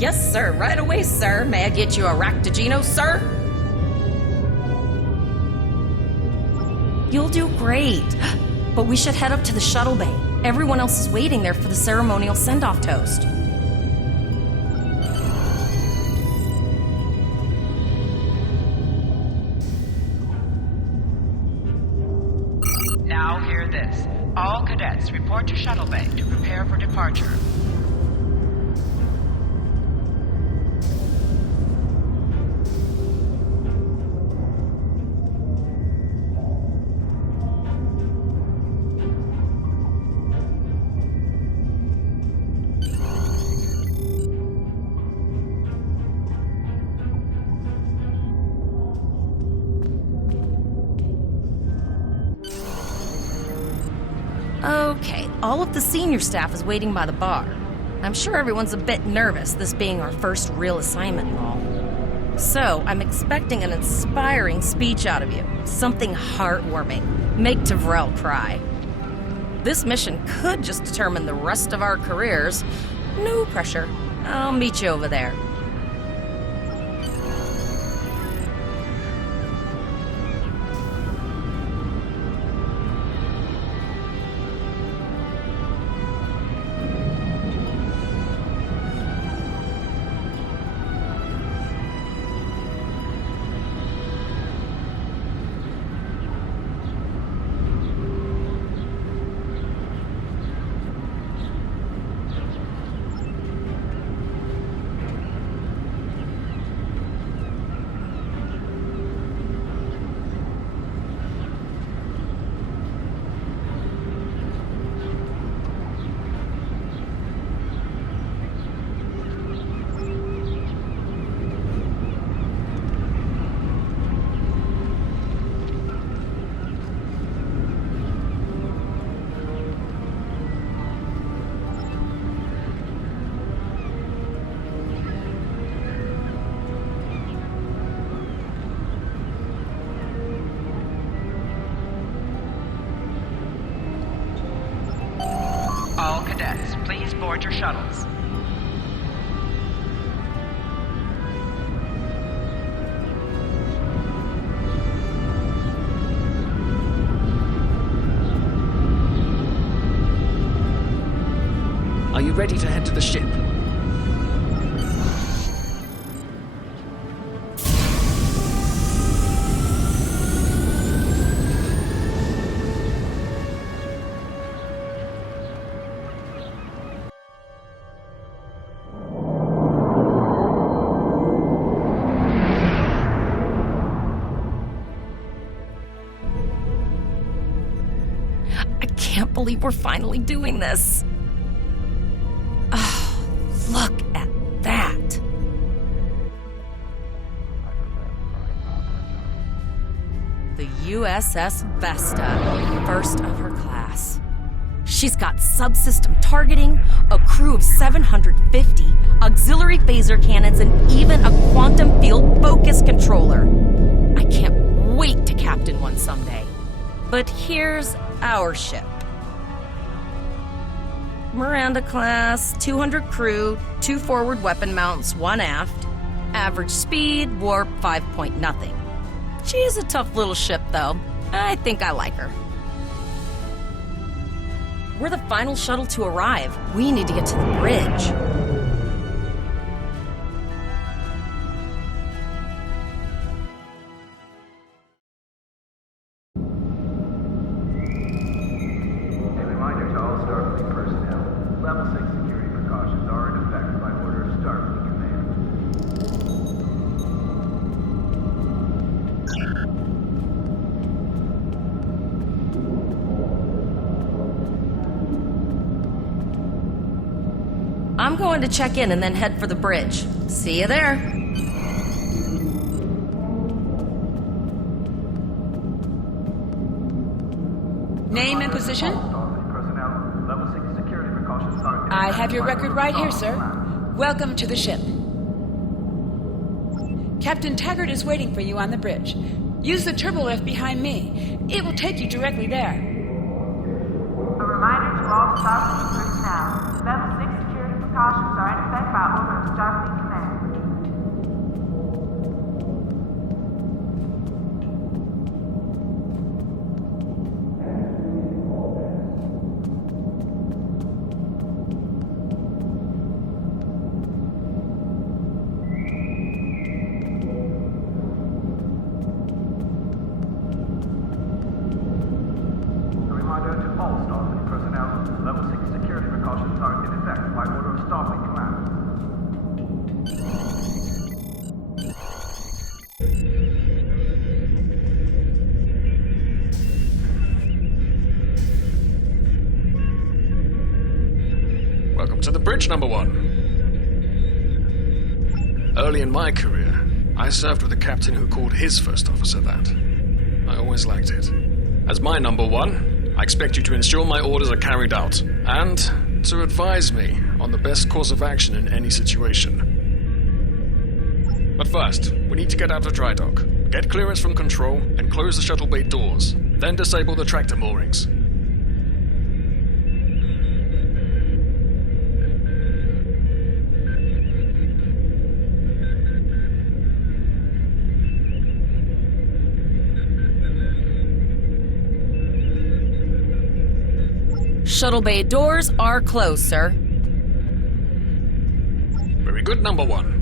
Yes, sir. Right away, sir. May I get you a Ractigino, sir? You'll do great. But we should head up to the shuttle bay. Everyone else is waiting there for the ceremonial send-off toast. Now hear this. All cadets report to shuttle bay to prepare for departure. Okay, all of the senior staff is waiting by the bar. I'm sure everyone's a bit nervous, this being our first real assignment and all. So, I'm expecting an inspiring speech out of you. Something heartwarming. Make Tavrel cry. This mission could just determine the rest of our careers. No pressure. I'll meet you over there. All cadets, please board your shuttles. Are you ready to head to the ship? I can't believe we're finally doing this. Oh, look at that. The USS Vesta, first of her class. She's got subsystem targeting, a crew of 750, auxiliary phaser cannons, and even a quantum field focus controller. I can't wait to captain one someday. But here's our ship. Miranda class, 200 crew, 2 forward weapon mounts, 1 aft. Average speed, warp 5 point nothing. She's a tough little ship, though. I think I like her. We're the final shuttle to arrive. We need to get to the bridge. I'm going to check in and then head for the bridge. See you there. Name and position? I have your record right here, sir. Welcome to the ship. Captain Taggart is waiting for you on the bridge. Use the turbolift behind me. It will take you directly there. A reminder to all Starfleet personnel. Level 6 security precautions are in effect by order now Starfleet Command. A reminder to all Starfleet personnel, level 6 security precautions are in effect by order of Starfleet Command. Welcome to the bridge, number one. Early in my career, I served with a captain who called his first officer that. I always liked it. As my number one, I expect you to ensure my orders are carried out, and to advise me on the best course of action in any situation. But first, we need to get out of dry dock, get clearance from control, and close the shuttle bay doors, then disable the tractor moorings. Shuttle bay doors are closed, sir. Very good, number one.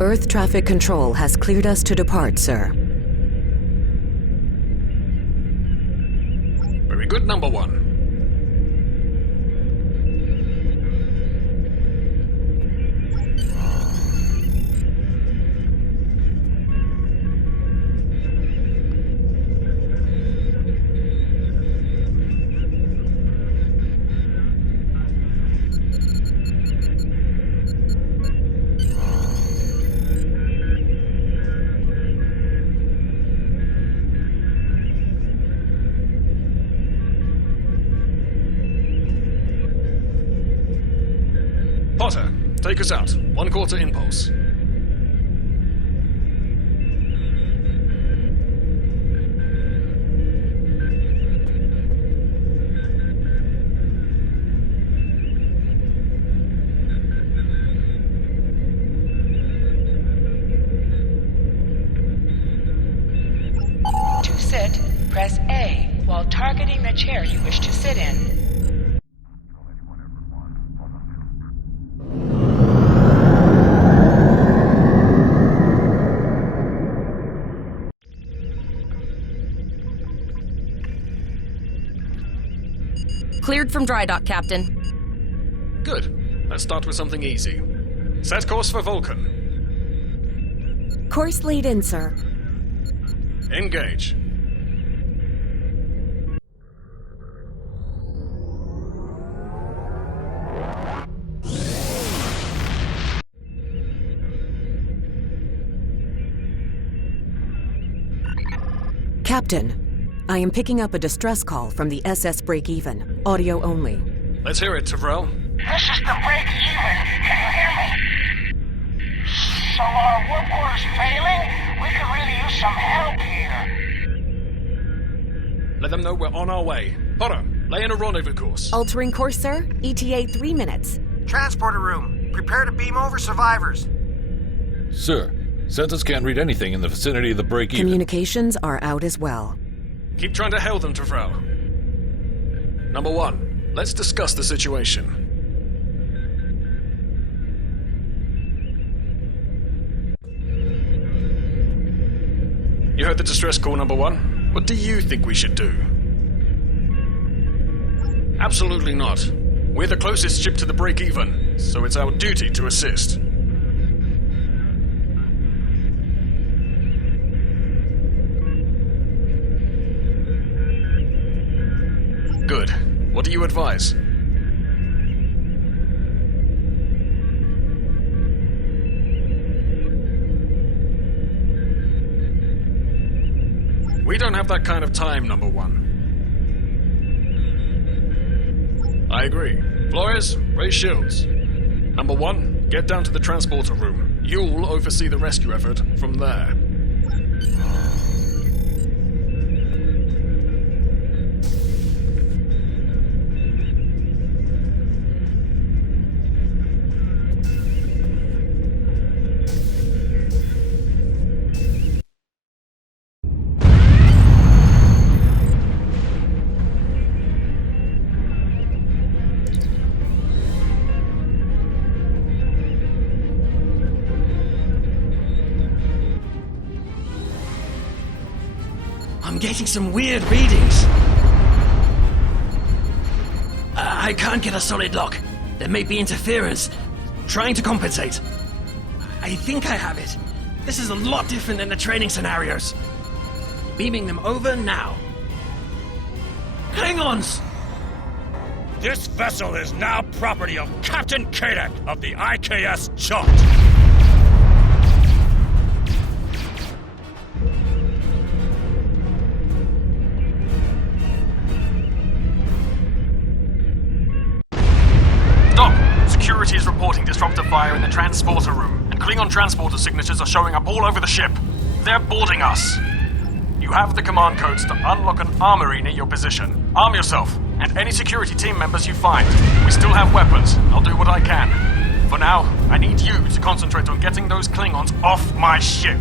Earth traffic control has cleared us to depart, sir. Very good, number one. Potter, take us out. 1/4 impulse. To sit, press A while targeting the chair you wish to sit in. Cleared from dry dock, Captain. Good. Let's start with something easy. Set course for Vulcan. Course laid in, sir. Engage. Captain, I am picking up a distress call from the SS Break-Even. Audio only. Let's hear it, Tyrell. This is the Break-Even. Can you hear me? So our work order's failing? We could really use some help here. Let them know we're on our way. Potter, lay in a rendezvous course. Altering course, sir. ETA 3 minutes. Transporter room. Prepare to beam over survivors. Sir, Census can't read anything in the vicinity of the break-even. Communications are out as well. Keep trying to hail them, Tyrell. Number one, let's discuss the situation. You heard the distress call, number one. What do you think we should do? Absolutely not. We're the closest ship to the break-even, so it's our duty to assist. Good. What do you advise? We don't have that kind of time, number one. I agree. Flores, raise shields. Number one, get down to the transporter room. You'll oversee the rescue effort from there. getting some weird readings. I can't get a solid lock. There may be interference. Trying to compensate. I think I have it. This is a lot different than the training scenarios. Beaming them over now. Klingons! This vessel is now property of Captain Kadek of the IKS Jaunt. Stop! Security is reporting disruptor fire in the transporter room, and Klingon transporter signatures are showing up all over the ship. They're boarding us. You have the command codes to unlock an armory near your position. Arm yourself, and any security team members you find. We still have weapons. I'll do what I can. For now, I need you to concentrate on getting those Klingons off my ship.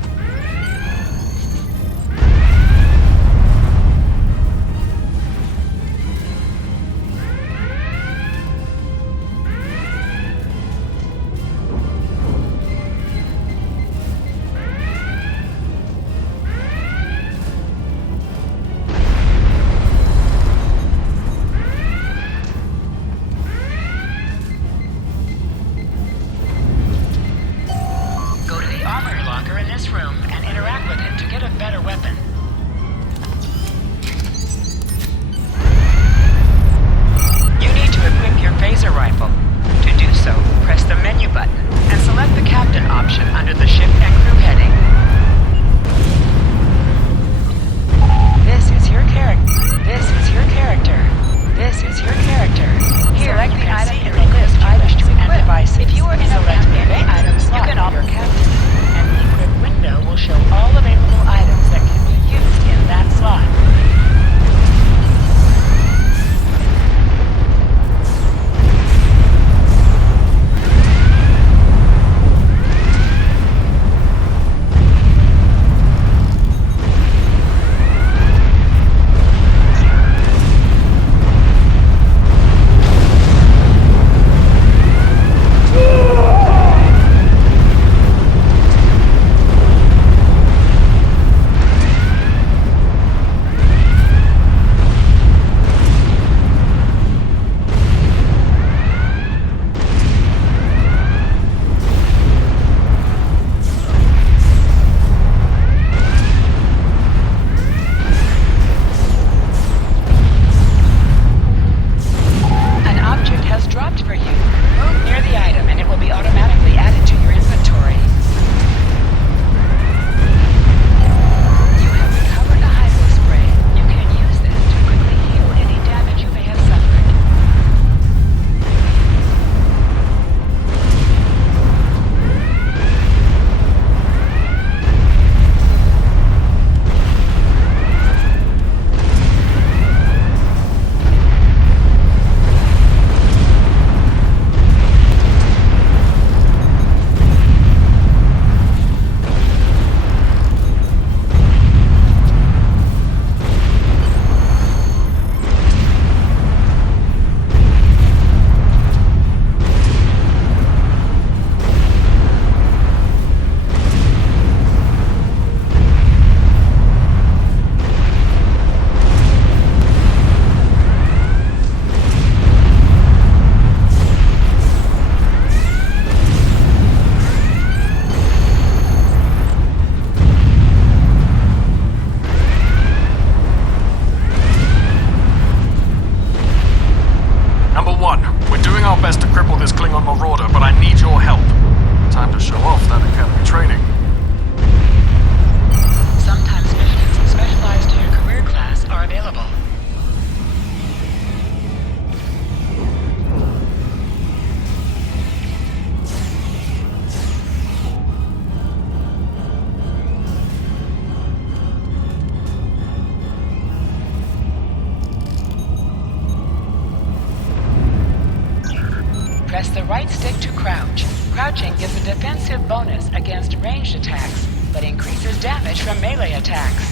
Press the right stick to crouch. Crouching gives a defensive bonus against ranged attacks, but increases damage from melee attacks.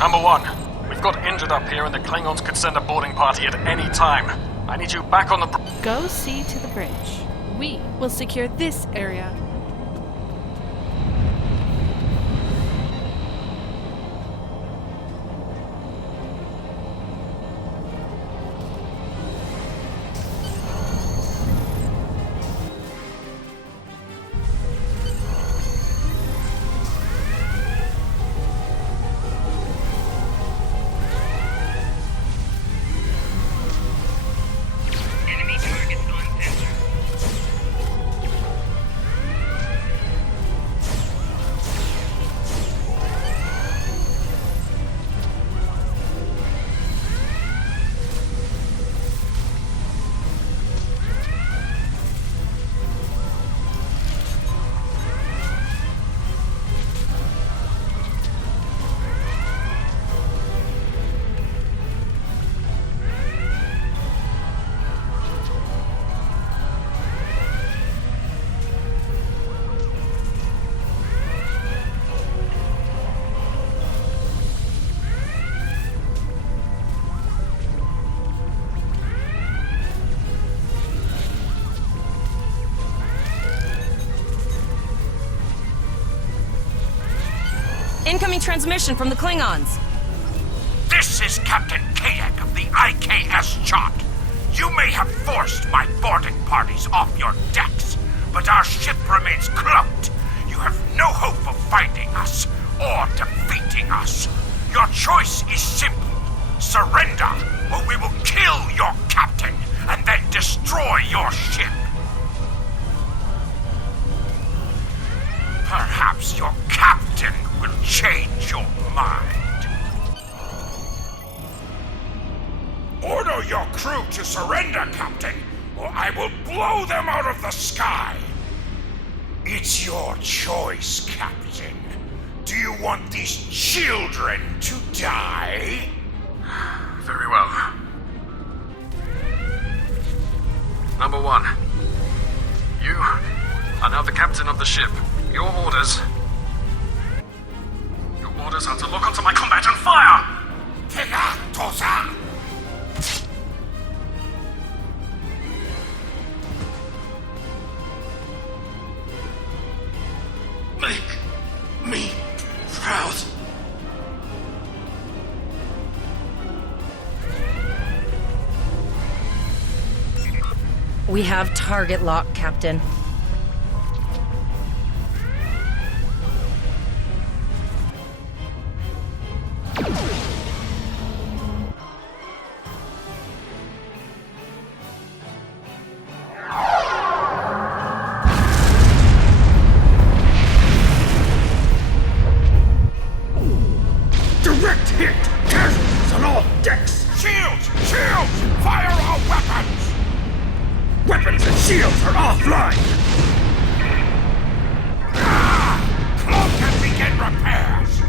Number one, we've got injured up here and the Klingons could send a boarding party at any time. I need you back on the... Go see to the bridge. We will secure this area. Incoming transmission from the Klingons. This is Captain Kadek of the IKS Chart. You may have forced my boarding parties off your decks, but our ship remains cloaked. You have no hope of finding us or defeating us. Your choice is simple. Surrender, or we will kill your captain and then destroy your ship. Perhaps your captain will change your mind. Order your crew to surrender, Captain, or I will blow them out of the sky. It's your choice, Captain. Do you want these children to die? Very well. Number one, you are now the captain of the ship. Your orders are to lock onto my combat and fire! Tegatosa! Make me proud. We have target lock, Captain. Direct hit! Casualties on all decks! Shields! Shields! Fire all weapons! Weapons and shields are offline! Cloak and begin repairs!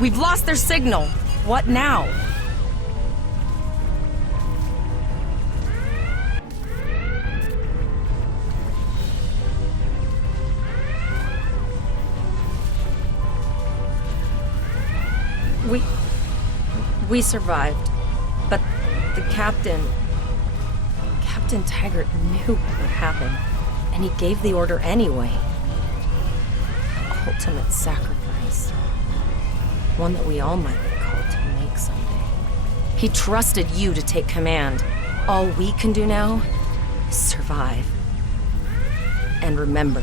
We've lost their signal. What now? We survived, but the Captain Taggart knew what would happen, and he gave the order anyway. The ultimate sacrifice. One that we all might be called to make someday. He trusted you to take command. All we can do now is survive. And remember,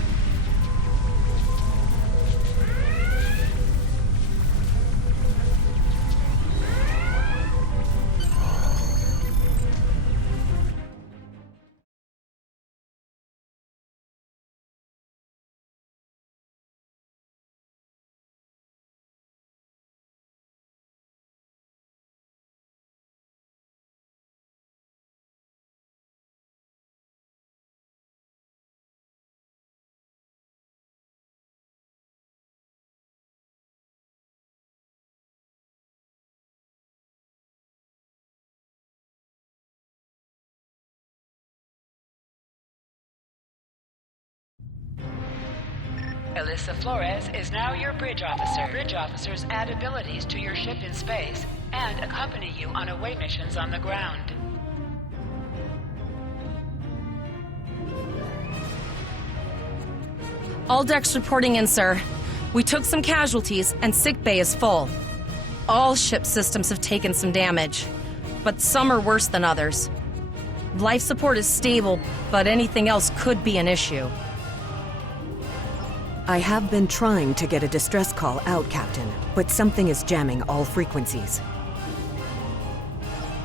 Alyssa Flores is now your bridge officer. Bridge officers add abilities to your ship in space and accompany you on away missions on the ground. All decks reporting in, sir. We took some casualties, and sickbay is full. All ship systems have taken some damage, but some are worse than others. Life support is stable, but anything else could be an issue. I have been trying to get a distress call out, Captain, but something is jamming all frequencies.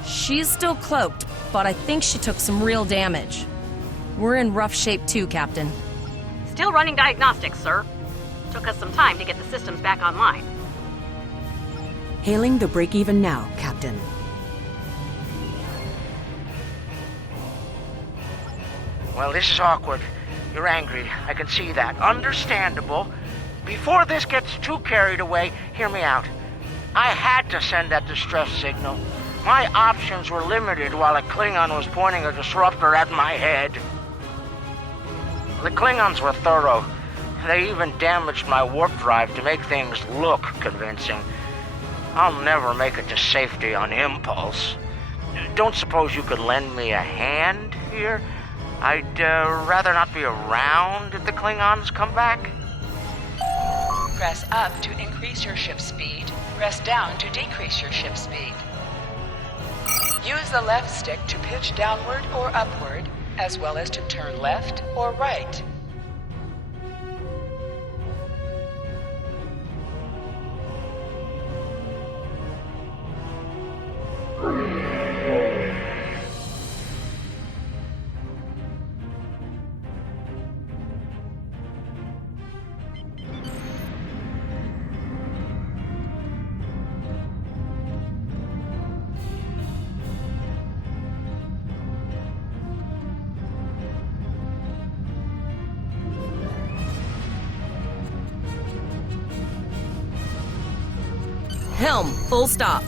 She's still cloaked, but I think she took some real damage. We're in rough shape too, Captain. Still running diagnostics, sir. Took us some time to get the systems back online. Hailing the break-even now, Captain. Well, this is awkward. You're angry. I can see that. Understandable. Before this gets too carried away, hear me out. I had to send that distress signal. My options were limited while a Klingon was pointing a disruptor at my head. The Klingons were thorough. They even damaged my warp drive to make things look convincing. I'll never make it to safety on impulse. Don't suppose you could lend me a hand here? I'd rather not be around if the Klingons come back. Press up to increase your ship speed. Press down to decrease your ship speed. Use the left stick to pitch downward or upward, as well as to turn left or right. Helm, full stop.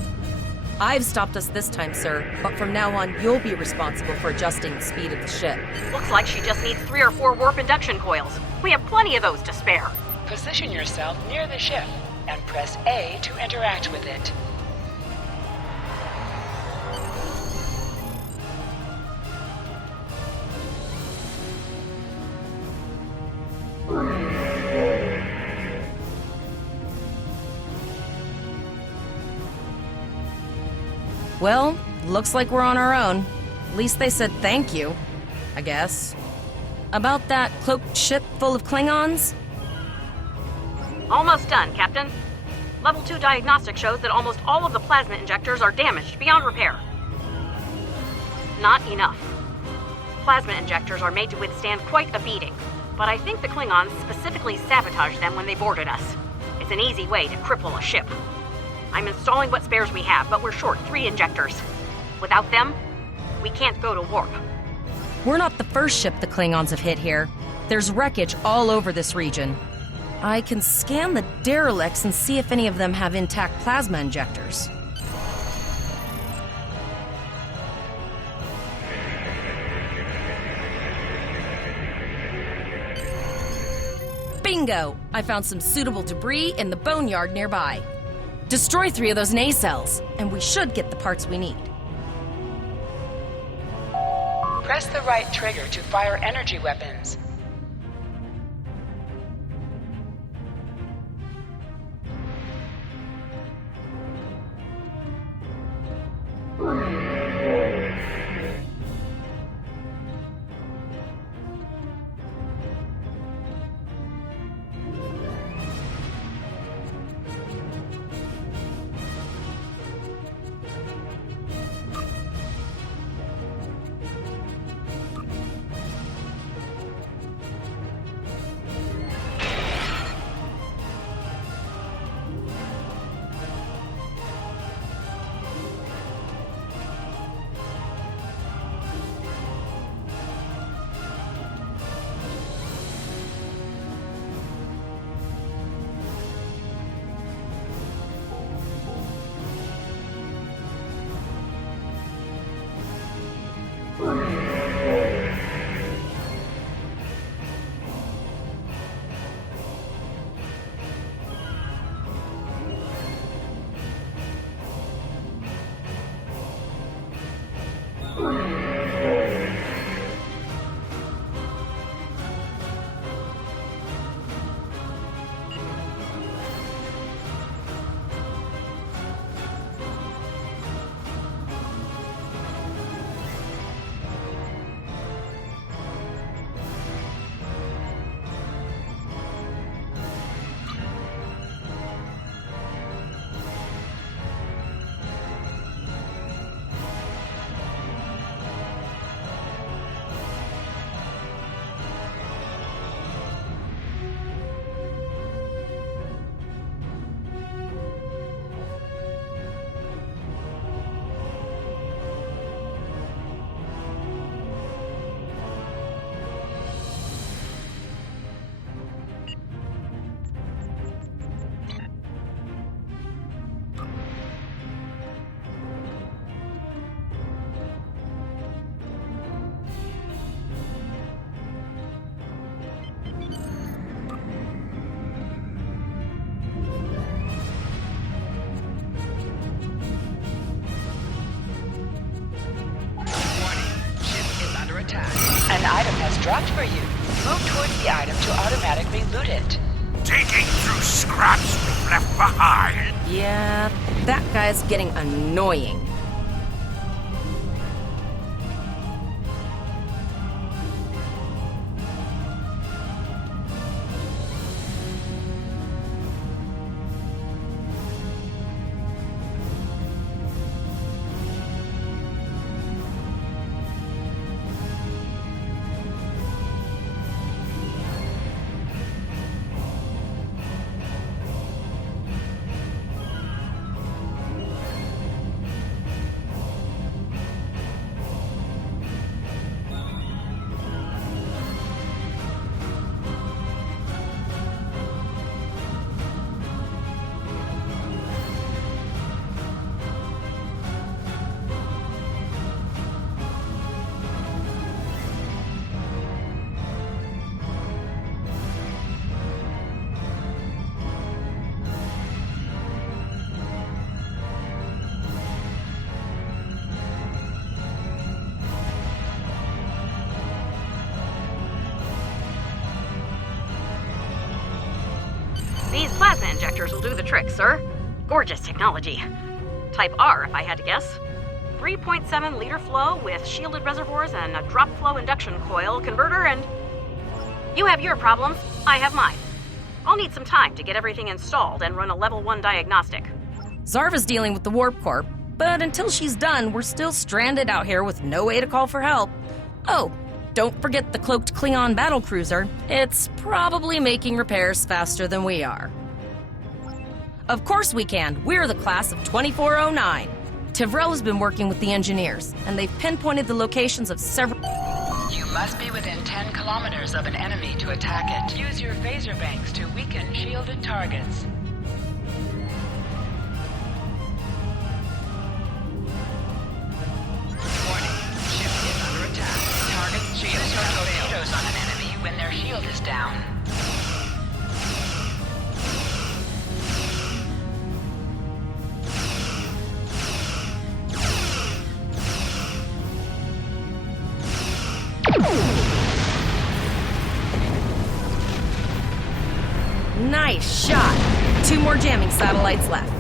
I've stopped us this time, sir, but from now on, you'll be responsible for adjusting the speed of the ship. Looks like she just needs 3 or 4 warp induction coils. We have plenty of those to spare. Position yourself near the ship and press A to interact with it. Well, looks like we're on our own. At least they said thank you, I guess. About that cloaked ship full of Klingons? Almost done, Captain. Level 2 diagnostic shows that almost all of the plasma injectors are damaged beyond repair. Not enough. Plasma injectors are made to withstand quite a beating, but I think the Klingons specifically sabotaged them when they boarded us. It's an easy way to cripple a ship. I'm installing what spares we have, but we're short 3 injectors. Without them, we can't go to warp. We're not the first ship the Klingons have hit here. There's wreckage all over this region. I can scan the derelicts and see if any of them have intact plasma injectors. Bingo! I found some suitable debris in the boneyard nearby. Destroy 3 of those nacelles, and we should get the parts we need. Press the right trigger to fire energy weapons. An item has dropped for you. Move towards the item to automatically loot it. Digging through scraps we've left behind. Yeah, that guy's getting annoying. These plasma injectors will do the trick, sir. Gorgeous technology. Type R, if I had to guess. 3.7 liter flow with shielded reservoirs and a drop flow induction coil converter, and you have your problems, I have mine. I'll need some time to get everything installed and run a level 1 diagnostic. Zarva's dealing with the Warp Corp, but until she's done, we're still stranded out here with no way to call for help. Oh, don't forget the cloaked Klingon battlecruiser. It's probably making repairs faster than we are. Of course we can. We're the class of 2409. Tivrel has been working with the engineers, and they've pinpointed the locations of several... You must be within 10 kilometers of an enemy to attack it. Use your phaser banks to weaken shielded targets. Warning, ship is under attack. Target shields your torpedoes on an enemy when their shield is down. Nice shot. 2 more jamming satellites left.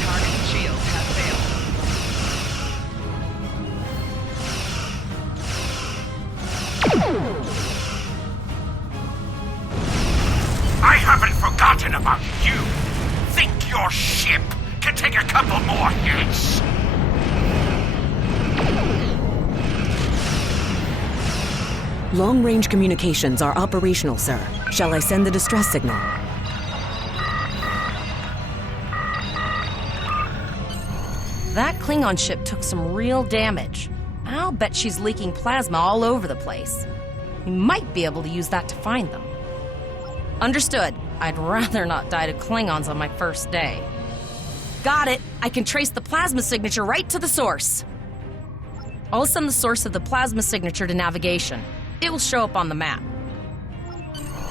Target shields have failed. I haven't forgotten about you. Think your ship can take a couple more hits? Long-range communications are operational, sir. Shall I send the distress signal? That Klingon ship took some real damage. I'll bet she's leaking plasma all over the place. We might be able to use that to find them. Understood. I'd rather not die to Klingons on my first day. Got it. I can trace the plasma signature right to the source. I'll send the source of the plasma signature to navigation. It will show up on the map.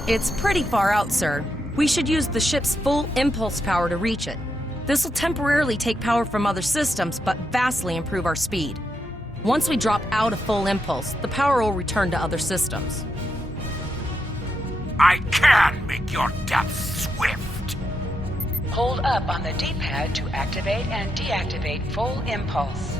It's pretty far out, sir. We should use the ship's full impulse power to reach it. This will temporarily take power from other systems, but vastly improve our speed. Once we drop out of full impulse, the power will return to other systems. I can make your death swift. Hold up on the D-pad to activate and deactivate full impulse.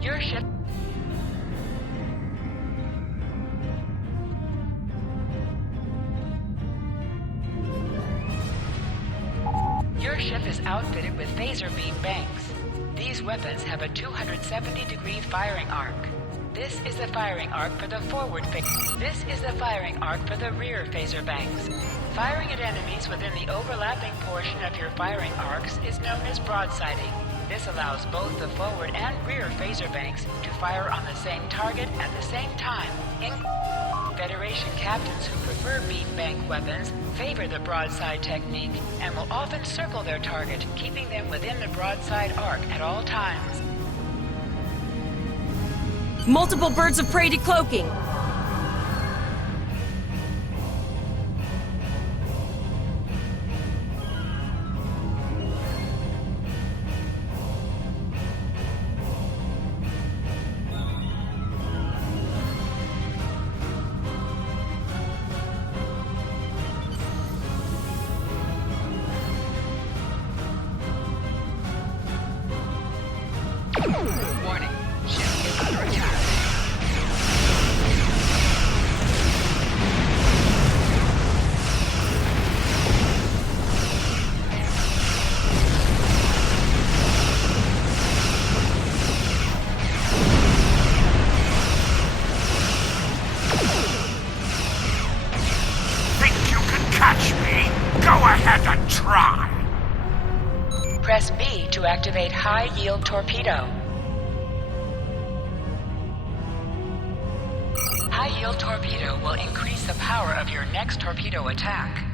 Your ship... Your ship is outfitted with phaser beam banks. These weapons have a 270-degree firing arc. This is the firing arc for the forward phaser. This is the firing arc for the rear phaser banks. Firing at enemies within the overlapping portion of your firing arcs is known as broadsiding. This allows both the forward and rear phaser banks to fire on the same target at the same time. Federation captains who prefer beam bank weapons favor the broadside technique and will often circle their target, keeping them within the broadside arc at all times. Multiple birds of prey decloaking! Warning, ship is under attack. Think you can catch me? Go ahead and try. Press B to activate high-yield torpedo. High-yield torpedo will increase the power of your next torpedo attack.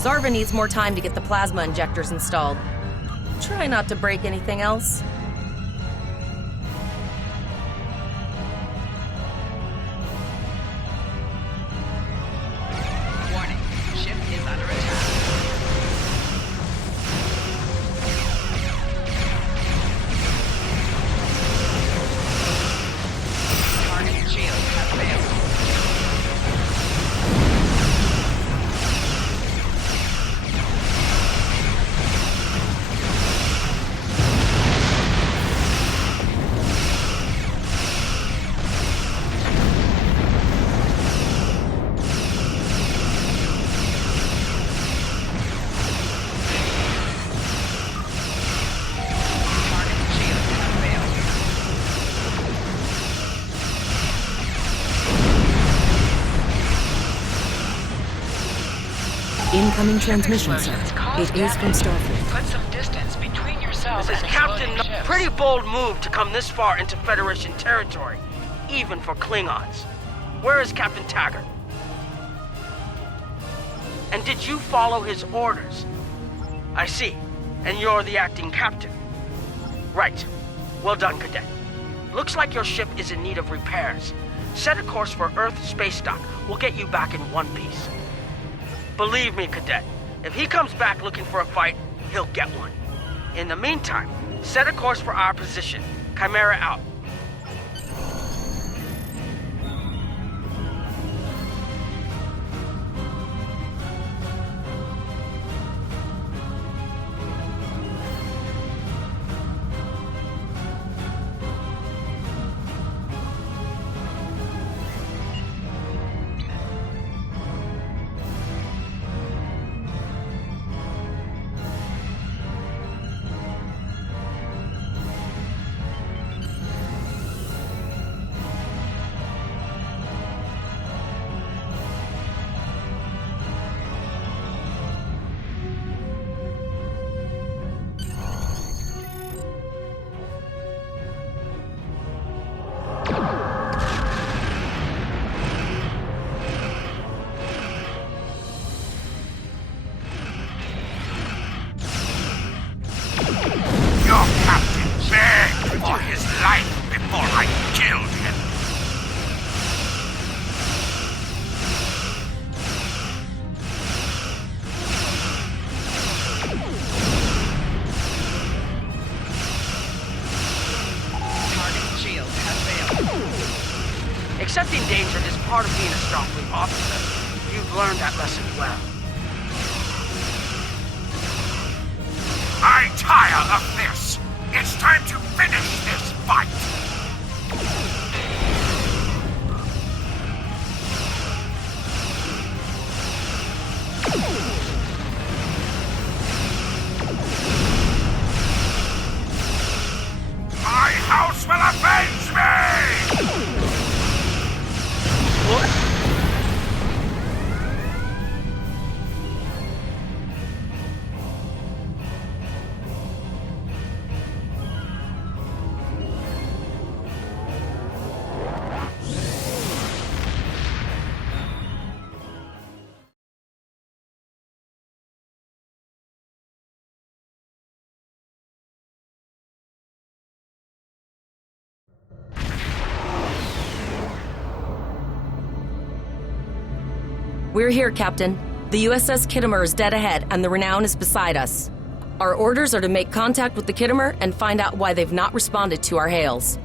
Zarva needs more time to get the plasma injectors installed. Try not to break anything else. Warning, ship is under attack. Target shield has failed. Incoming transmission, sir. It is from Starfleet. Put some distance between yourself This is and Captain. exploding ships. Pretty bold move to come this far into Federation territory, even for Klingons. Where is Captain Taggart? And did you follow his orders? I see. And you're the acting captain. Right. Well done, Cadet. Looks like your ship is in need of repairs. Set a course for Earth space dock. We'll get you back in one piece. Believe me, Cadet, if he comes back looking for a fight, he'll get one. In the meantime, set a course for our position. Chimera out. Your captain begged for his life before I killed him. Target shield has failed. Accepting danger is part of being a Starfleet officer. You've learned that lesson well. I tire of this. It's time to finish this fight. My house will avenge me! What? We're here, Captain. The USS Kittimer is dead ahead, and the Renown is beside us. Our orders are to make contact with the Kittimer and find out why they've not responded to our hails.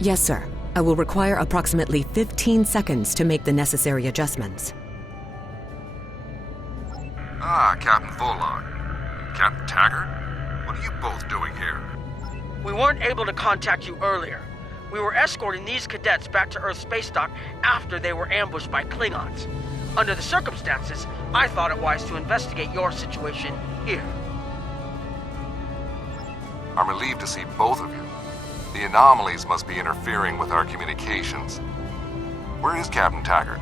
Yes, sir. I will require approximately 15 seconds to make the necessary adjustments. Ah, Captain Volog. Captain Taggart? What are you both doing here? We weren't able to contact you earlier. We were escorting these cadets back to Earth space dock after they were ambushed by Klingons. Under the circumstances, I thought it wise to investigate your situation here. I'm relieved to see both of you. The anomalies must be interfering with our communications. Where is Captain Taggart?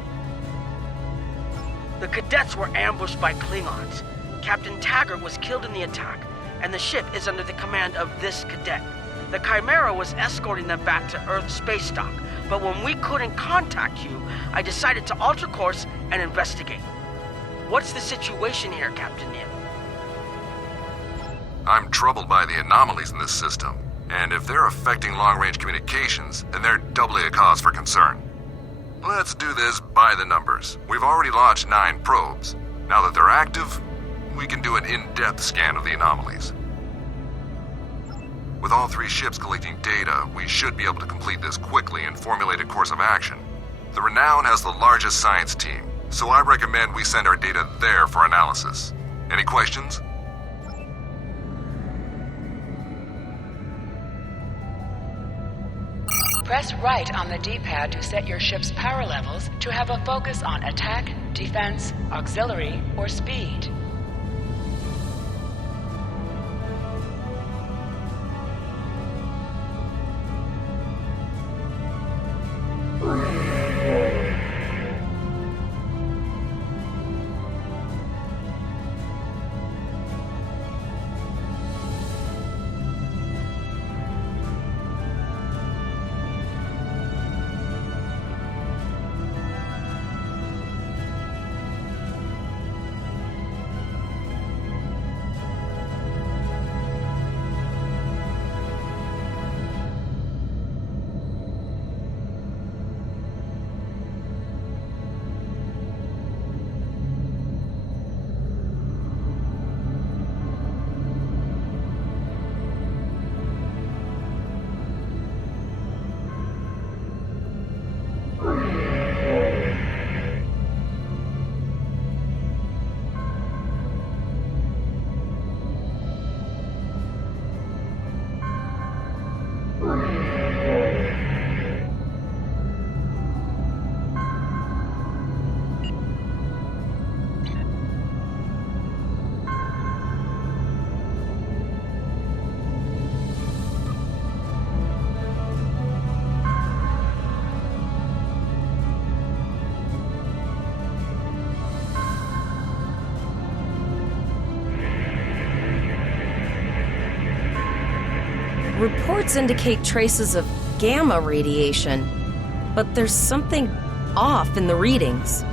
The cadets were ambushed by Klingons. Captain Taggart was killed in the attack, and the ship is under the command of this cadet. The Chimera was escorting them back to Earth space dock, but when we couldn't contact you, I decided to alter course and investigate. What's the situation here, Captain Yin? I'm troubled by the anomalies in this system, and if they're affecting long-range communications, then they're doubly a cause for concern. Let's do this by the numbers. We've already launched 9 probes. Now that they're active, we can do an in-depth scan of the anomalies. With all 3 ships collecting data, we should be able to complete this quickly and formulate a course of action. The Renown has the largest science team, so I recommend we send our data there for analysis. Any questions? Press right on the D-pad to set your ship's power levels to have a focus on attack, defense, auxiliary, or speed. Reports indicate traces of gamma radiation, but there's something off in the readings.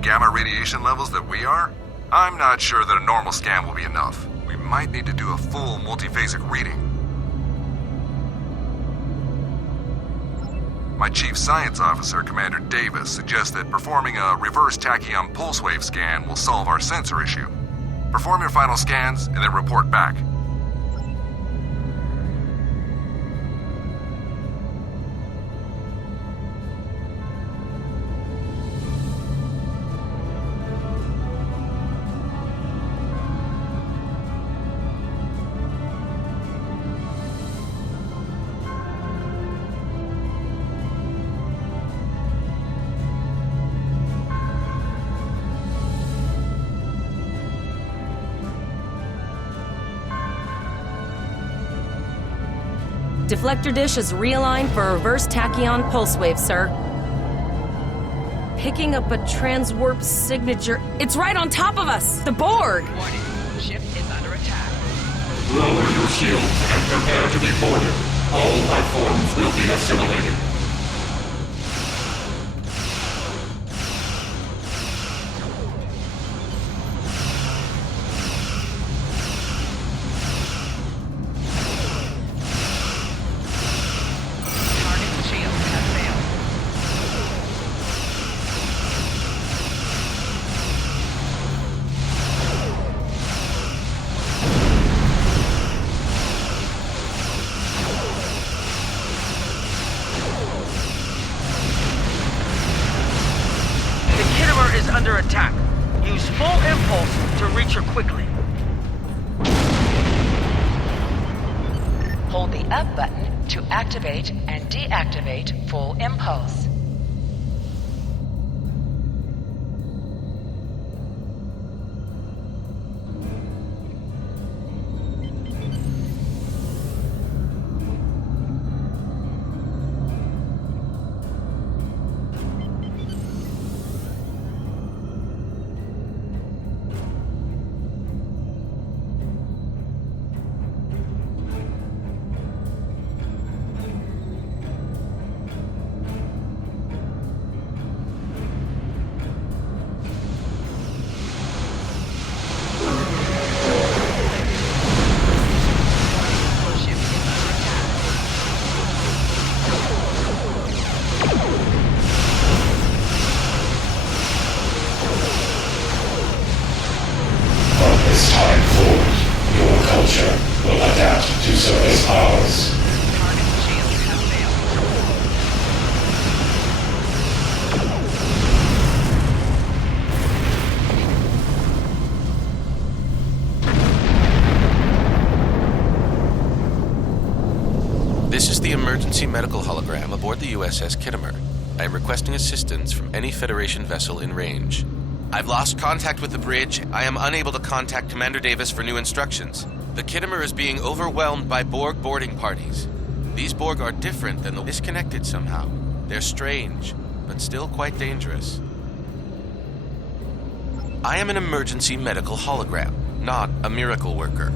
Gamma radiation levels that we are? I'm not sure that a normal scan will be enough. We might need to do a full multiphasic reading. My Chief Science Officer, Commander Davis, suggests that performing a reverse tachyon pulse wave scan will solve our sensor issue. Perform your final scans and then report back. Deflector dish is realigned for a reverse tachyon pulse wave, sir. Picking up a transwarp signature. It's right on top of us! The Borg! Warning. Ship is under attack. Lower your shields and prepare to be boarded. All life forms will be assimilated. is under attack. Use full impulse to reach her quickly. Hold the up button to activate and deactivate full impulse. This is the emergency medical hologram aboard the USS Kittimer. I am requesting assistance from any Federation vessel in range. I've lost contact with the bridge. I am unable to contact Commander Davis for new instructions. The Kittimer is being overwhelmed by Borg boarding parties. These Borg are different than the disconnected somehow. They're strange, but still quite dangerous. I am an emergency medical hologram, not a miracle worker.